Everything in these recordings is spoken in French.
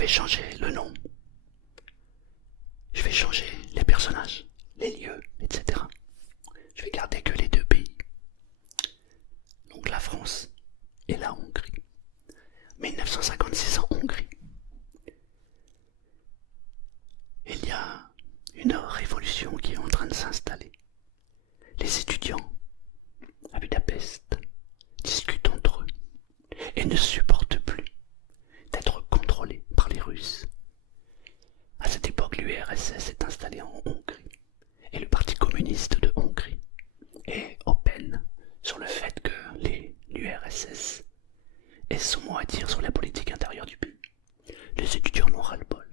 vais changer le nom, je vais changer les personnages, les lieux, etc. Je vais garder que les deux pays, donc la France et la Hongrie. 1956 en Hongrie. Il y a une révolution qui est en train de s'installer. Les étudiants à Budapest discutent entre eux et ne supportent plus d'être contrôlés par les Russes. À cette époque, l'URSS est installée en Hongrie et le Parti communiste de Hongrie est open sur le fait que l'URSS ait son mot à dire sur la politique intérieure du pays. Les étudiants n'ont ras le bol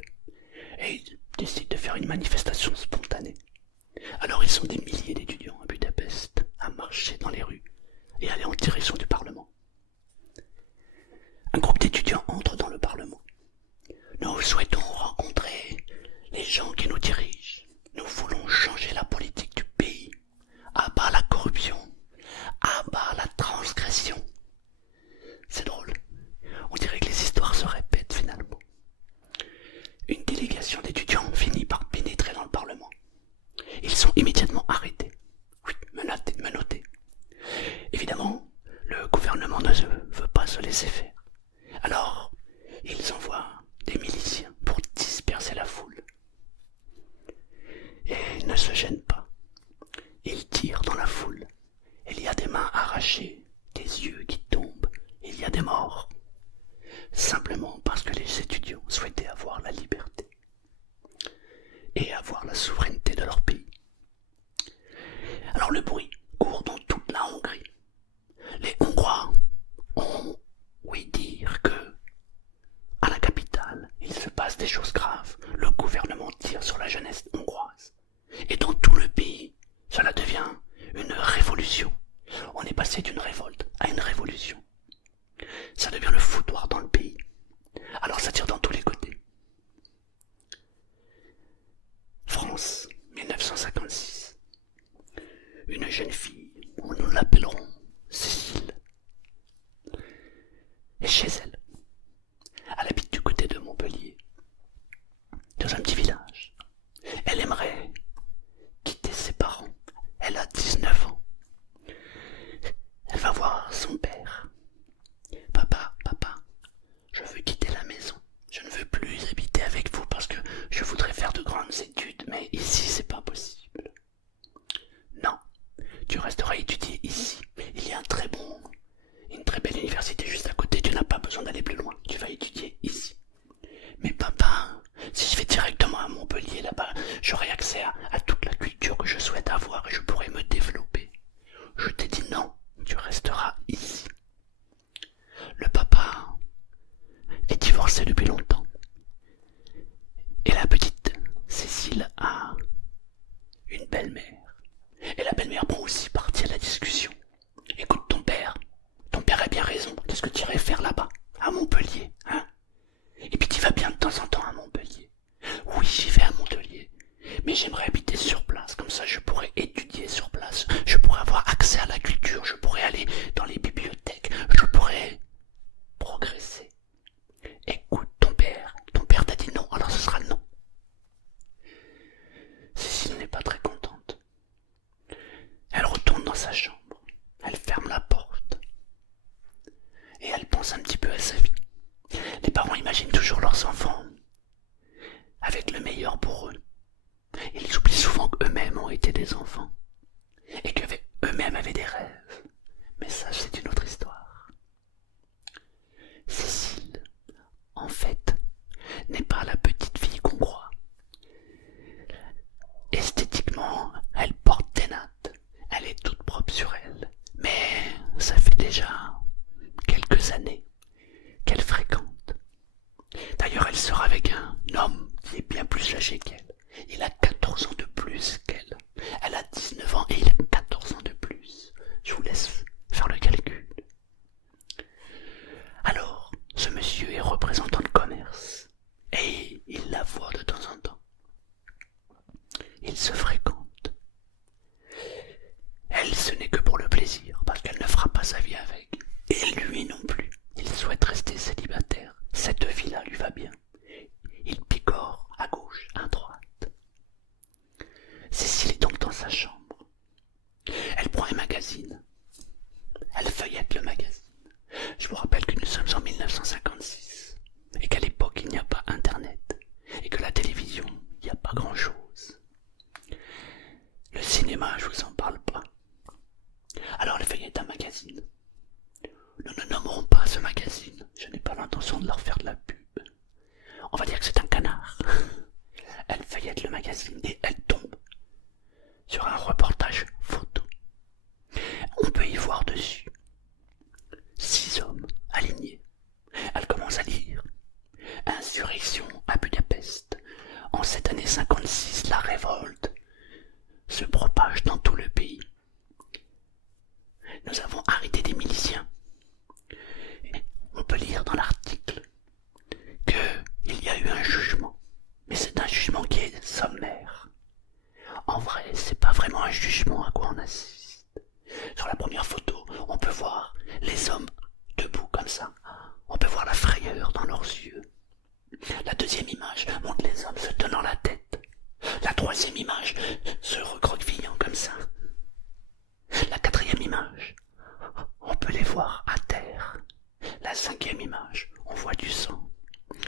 et ils décident de faire une manifestation spontanée. Alors ils sont des milliers d'étudiants à Budapest à marcher dans les rues et aller en direction du Parlement. Un groupe d'étudiants entre dans le Parlement. Nous souhaitons rencontrer les gens qui nous dirigent. Nous voulons changer la politique du pays. À bas la corruption. À bas la transgression. C'est drôle. On dirait que les histoires se répètent finalement. Une délégation d'étudiants finit par pénétrer dans le Parlement. Ils sont immédiatement arrêtés. Oui, menottés. Évidemment, le gouvernement ne veut pas se laisser faire. Alors, ils envoient des miliciens pour disperser la foule. Et ils ne se gênent pas. Ils tirent dans la foule. Il y a des mains arrachées, des yeux qui tombent, il y a des morts. Simplement parce que les étudiants souhaitaient avoir la liberté et avoir la souveraineté de leur pays. Alors le bruit court dans toute la Hongrie. Les Hongrois ont ouï dire que, à la capitale, il se passe des choses graves. Le gouvernement tire sur la jeunesse hongroise. Et dans tout le pays, cela devient une révolution. On est passé d'une révolte à une révolution. Ça devient le foutoir dans le pays. Alors ça tire dans tous les côtés. France, 1956. Une jeune fille, nous l'appellerons Cécile, est chez elle. Elle habite du côté de Montpellier, dans un petit village. Elle aimerait quitter ses parents. Elle a 19 ans. Elle va voir son père. Papa, je veux quitter la maison. Je ne veux plus habiter avec vous parce que je voudrais faire de grandes études, mais ici c'est pas possible. Non, tu resteras étudier ici. Il y a une très belle université juste à côté, tu n'as pas besoin d'aller plus loin. Tu vas étudier ici. Mais papa, si je vais directement à Montpellier là-bas, j'aurai accès à toute la culture que je souhaite avoir et je pourrai me développer. Je t'ai dit non, tu resteras ici. Le papa est divorcé depuis longtemps. Et la petite Cécile a une belle-mère. Et la belle-mère prend aussi partie à la discussion. Écoute ton père a bien raison. Qu'est-ce que tu irais faire là-bas, à Montpellier, hein? Et puis tu vas bien de temps en temps à Montpellier. Oui, j'y vais à Montpellier. Mais j'aimerais habiter sur place, comme ça je pourrais étudier sur place. Je pourrais avoir accès à la culture, je pourrais aller dans les bibliothèques, je pourrais progresser. Écoute ton père t'a dit non, alors ce sera non. Cécile n'est pas très contente. Elle retourne dans sa chambre, elle ferme la porte et elle pense un petit peu à sa vie. Les parents imaginent toujours leurs enfants avec le meilleur pour eux. Ils oublient souvent qu'eux-mêmes ont été des enfants et qu'eux-mêmes avaient des rêves. Mais ça, c'est une autre histoire. Cécile, en fait, n'est pas la petite fille qu'on croit. Esthétiquement, elle porte des nattes. Elle est toute propre sur elle. Mais ça fait déjà quelques années qu'elle fréquente. D'ailleurs, elle sort avec un homme qui est bien plus âgé qu'elle. Il a 14 ans de plus qu'elle. Elle a 19 ans et il a 14 ans de plus. Je vous laisse faire le calcul. Alors, ce monsieur est représentant de commerce et il la voit de temps en temps. Ils se fréquentent. Elle, ce n'est que pour le plaisir, parce qu'elle ne fera pas sa vie avec. Et lui non plus. Il souhaite rester célibataire. Cette vie-là lui va bien. vouloir faire de la pub. On va dire que c'est un canard. Elle feuillette le magazine et elle tombe sur un reportage photo. On peut y voir dessus 6 hommes alignés. Elle commence à lire. Insurrection à Budapest. En cette année 56, la révolte se propage dans tout le pays. Nous avons arrêté des miliciens. On peut lire dans l'article qu'il y a eu un jugement, mais c'est un jugement qui est sommaire. En vrai, c'est pas vraiment un jugement à quoi on assiste. Sur la première photo, on peut voir les hommes debout comme ça. On peut voir la frayeur dans leurs yeux. La deuxième image montre les hommes se tenant la tête. La troisième image se recroquevillant comme ça. La quatrième image, on peut les voir à terre. La cinquième image, on voit du sang.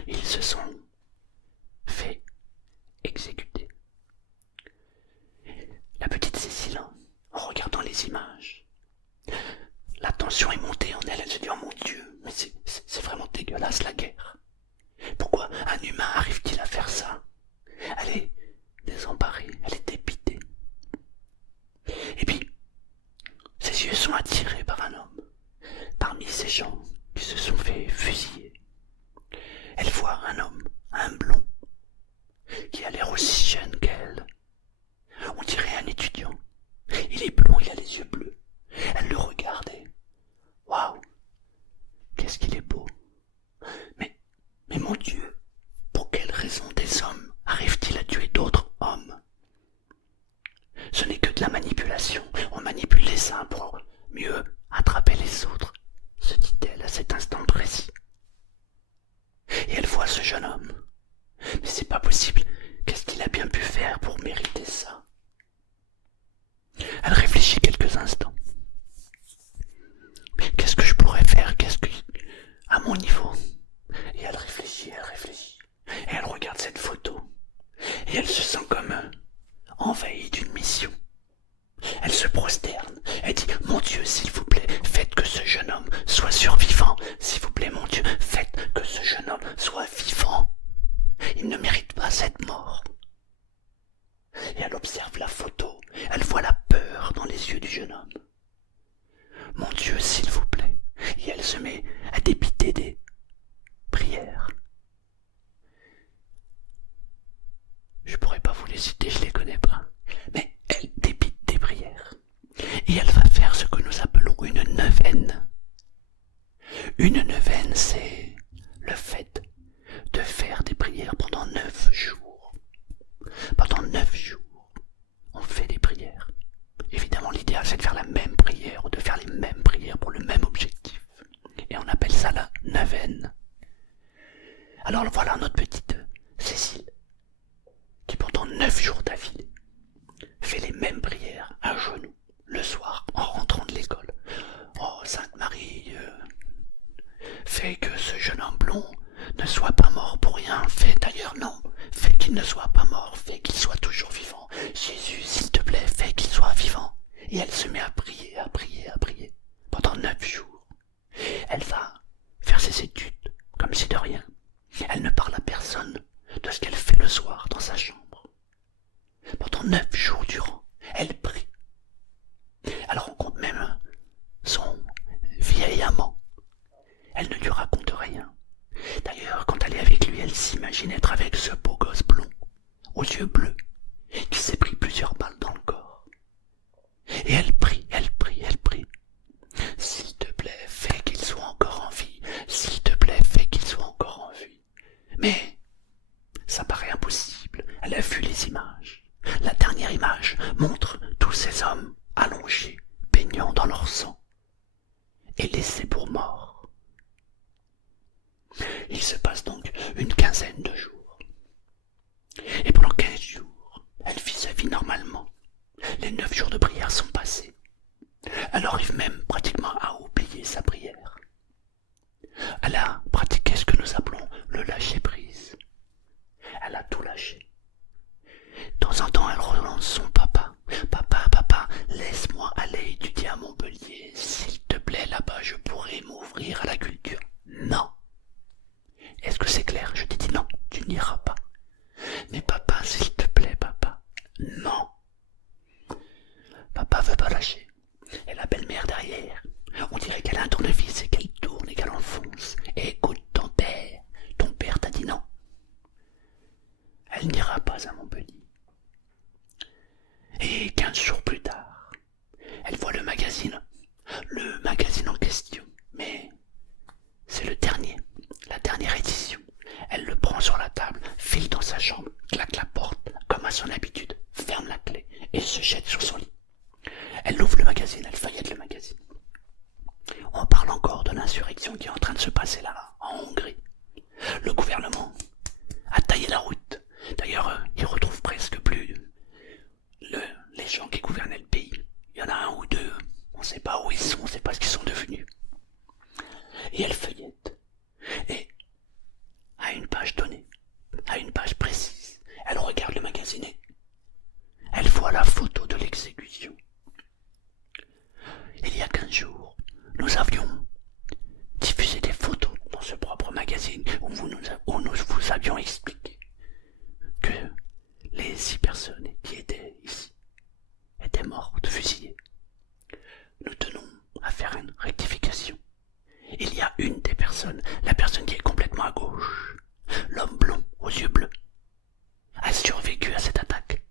Ils se sont fait exécuter. La petite Cécile, en regardant les images, la tension est montée en elle. Elle se dit « Oh mon Dieu, mais c'est vraiment dégueulasse la guerre. Pourquoi un humain arrive-t-il à faire ça ?» Elle est désemparée, elle est dépitée. Et puis, ses yeux sont attirés par un homme. Parmi ces gens qui se sont fait fusiller, elle voit un homme, un blond, qui a l'air aussi jeune qu'elle. On dirait un étudiant. Il est blond, il a les yeux bleus. Elle le regardait. Waouh, qu'est-ce qu'il est beau. Mais mon Dieu, pour quelle raison des hommes arrivent-ils à tuer d'autres hommes? Ce n'est que de la manipulation. On manipule les uns pour mieux attraper les autres, se dit-elle à cet instant précis. Et elle voit ce jeune homme. Mais c'est pas possible. Qu'est-ce qu'il a bien pu faire pour mériter ça? Elle réfléchit quelques instants. Mais qu'est-ce que je pourrais faire? À mon niveau? Et elle réfléchit. Et elle regarde cette photo. Et elle se sent comme envahie d'une mission. Elle se prosterne. Elle dit « Mon Dieu, s'il vous plaît, faites que ce jeune homme soit survivant. S'il vous plaît, mon Dieu, faites que ce jeune homme soit vivant. Il ne mérite pas cette mort. » Et elle observe la photo. Elle voit la peur dans les yeux du jeune homme. « Mon Dieu, s'il vous plaît. » Et elle se met à dépiter des prières. Je pourrais pas vous les citer, je les connais pas. Mais elle dépite des prières. Et elle va faire ce que nous appelons une neuvaine. Une neuvaine, c'est le fait de faire des prières pendant 9 jours. Pendant 9 jours, on fait des prières. Évidemment, l'idéal, c'est de faire la même prière ou de faire les mêmes prières pour le même objectif. Et on appelle ça la neuvaine. Alors voilà notre petite Cécile, qui pendant 9 jours d'affilée fait les mêmes prières à genoux, le soir, en rentrant de l'école. Oh, Sainte Marie, fais que ce jeune homme blond ne soit pas mort pour rien. Fais d'ailleurs, non, fais qu'il ne soit pas mort, fais qu'il soit toujours vivant. Jésus, s'il te plaît, fais qu'il soit vivant. Et elle se met à prier, pendant 9 jours. Elle va faire ses études, comme si de rien. Elle ne parle à personne de ce qu'elle fait le soir dans sa chambre. Pendant 9 jours durant, elle prie. Elle rencontre même son vieil amant. Elle ne lui raconte rien. D'ailleurs, quand elle est avec lui, elle s'imagine être avec ce beau gosse blond, aux yeux bleus, qui s'est pris plusieurs balles dans le corps. Et elle prie. S'il te plaît, fais qu'il soit encore en vie. S'il te plaît, fais qu'il soit encore en vie. Mais ça paraît impossible. Elle a vu les images. La dernière image montre tous ces hommes allongés, baignant dans leur sang, et laissés pour morts. Il se passe donc une quinzaine de jours. Et pendant 15 jours, elle vit sa vie normalement. Les 9 jours de prière sont passés. Elle arrive même pratiquement à oublier sa prière. Elle a pratiqué ce que nous appelons le lâcher-prise. Elle a tout lâché. De temps en temps, elle relance son papa. Papa, laisse-moi aller étudier à Montpellier. S'il te plaît, là-bas, je pourrais m'ouvrir à la culture. Non. Est-ce que c'est clair? Je t'ai dit non, tu n'iras pas. Mais papa, s'il te plaît, papa. Non. Papa veut pas lâcher. Et la belle-mère derrière, on dirait qu'elle a un tournevis et qu'elle tourne et qu'elle enfonce. Et écoute ton père t'a dit non. Elle n'ira pas à Montpellier. Et 15 jours plus tard, elle voit le magazine en question. Mais c'est la dernière édition. Elle le prend sur la table, file dans sa chambre, claque la porte, comme à son habitude, ferme la clé et se jette sur son lit. Elle ouvre le magazine, elle feuillette le magazine. On parle encore de l'insurrection qui est en train de se passer là, en Hongrie. Le gouvernement a taillé la route. D'ailleurs, il retrouve presque plus les gens qui gouvernaient le pays. Il y en a un ou deux, on ne sait pas où ils sont, on ne sait pas ce qu'ils sont devenus. Et elle feuillette. Et à une page donnée, à une page précise, elle regarde le magazine et elle voit la photo de l'exécution. Il y a 15 jours, nous avions diffusé des photos dans ce propre magazine où nous vous avions expliqué que les 6 personnes qui étaient ici étaient mortes, fusillées. Nous tenons à faire une rectification. Il y a une des personnes, la personne qui est complètement à gauche, l'homme blond aux yeux bleus, a survécu à cette attaque.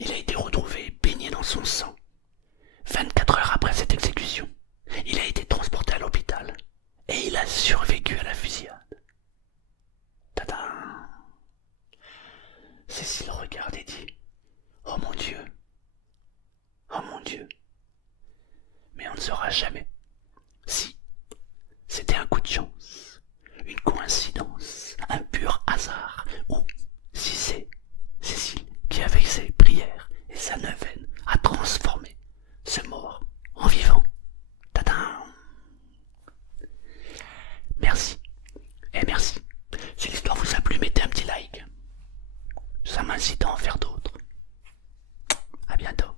Il a été retrouvé baigné dans son sang. 24 heures après cette exécution, il a été transporté à l'hôpital et il a survécu à la fusillade. Tadam! Cécile regarde et dit « Oh mon Dieu! Oh mon Dieu! » Mais on ne saura jamais si c'était un coup de chance, une coïncidence, un pur hasard, ou si c'est Cécile qui, avec ses prières et sa neuvaine, a transformé ce mort en vivant. Tadam! Merci. Et merci. Si l'histoire vous a plu, mettez un petit like. Ça m'incite à en faire d'autres. À bientôt.